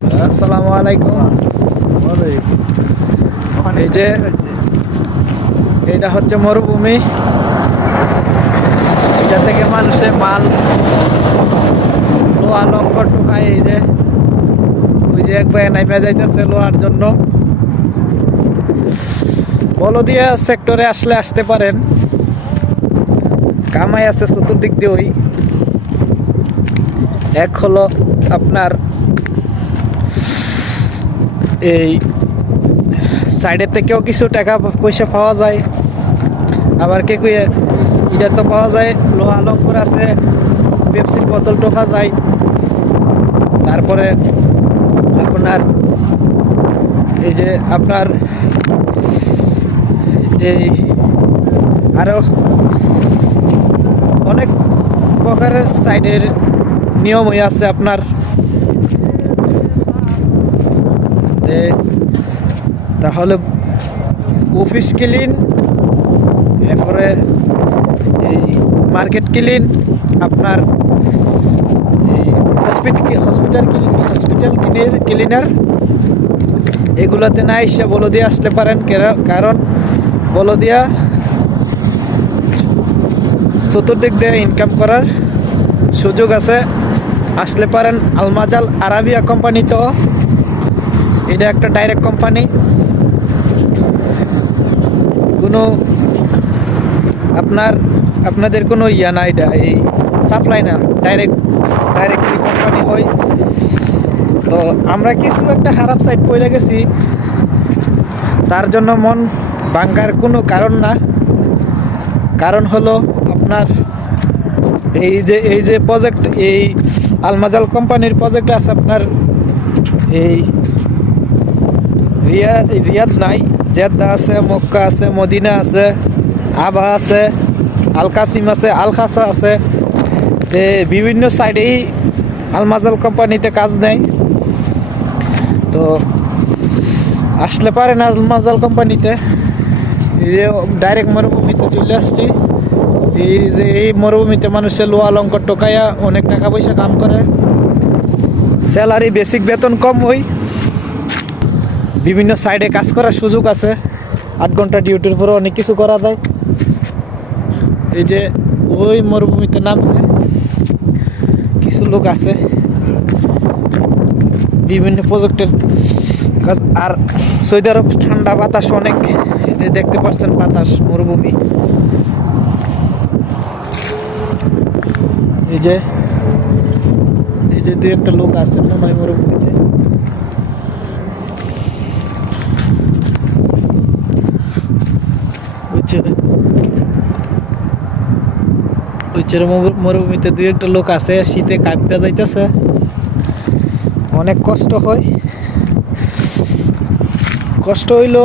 আসসালামু আলাইকুম। এই যে এটা হচ্ছে মরুভূমি, এটা থেকে মানুষের মাল লোহা লঙ্কর টোকায়। এই যে ওই যে একবার নাইমে যাইতেছে লোহার জন্য। বলদিয়া সেক্টরে আসলে আসতে পারেন, কামাই আছে চতুর্দিক দিয়ে। ওই এক হলো আপনার এই সাইডের থেকেও কিছু টাকা পয়সা পাওয়া যায়, আবার কে কুয়ে এটা তো পাওয়া যায়, লোহা লঙ্কর আছে, পেপসির বোতল টোকা যায়। তারপরে আপনার এই যে আপনার এই আরো অনেক প্রকারের সাইডের নিয়ম হয়ে আছে আপনার। তাহলে অফিস ক্লিন, এরপরে এই মার্কেট ক্লিন, আপনার এই হসপিটাল ক্লিনার, এগুলোতে না এসে বলদিয়া আসতে পারেন। কারণ বলদিয়া চতুর্দিক দিয়ে ইনকাম করার সুযোগ আছে। আসলে পারেন আলমাজাল আরাবিয়া কোম্পানি, তো এটা একটা ডাইরেক্ট কোম্পানি, কোনো আপনাদের কোনো ইয়া না, এটা এই সাপ্লাই না, ডাইরেক্টলি কোম্পানি হয়। তো আমরা কিছু একটা খারাপ সাইড পড়ে গেছি, তার জন্য মন ভাঙ্গার কোনো কারণ না। কারণ হলো আপনার এই যে প্রজেক্ট, এই আলমাজাল কোম্পানির প্রজেক্ট আছে আপনার এই রিয়াদ নাই, জেদ্দা আছে, মক্কা আছে, মদিনা আছে, আবা আছে, আল কাসিম আছে, আল খাসা আছে। বিভিন্ন সাইডেই আলমাজাল কোম্পানিতে কাজ নেয়। তো আসলে পারেন আলমাজাল কোম্পানিতে। এই যে ডাইরেক্ট মরুভূমিতে চলে আসছি। এই মরুভূমিতে মানুষের লোহা লঙ্কর টোকাইয়া অনেক টাকা পয়সা কাম করে। স্যালারি বেসিক বেতন কম হয়, বিভিন্ন সাইডে কাজ করার সুযোগ আছে, 8 ঘন্টা ডিউটির পরে অনেক কিছু করা যায়। এই যে ওই মরুভূমিতে নামছে কিছু লোক আছে, বিভিন্ন প্রজেক্টের কাজ। আর সৌদি আরব ঠান্ডা, বাতাস অনেক, এই যে দেখতে পাচ্ছেন বাতাস, মরুভূমি। এই যে দুই একটা লোক আছে মনে হয় মরুভূমিতে। মরুভূমিতে দুই একটা লোক আছে, শীতে কাঁপতে যাইতেছে, অনেক কষ্ট হয়। কষ্ট হইল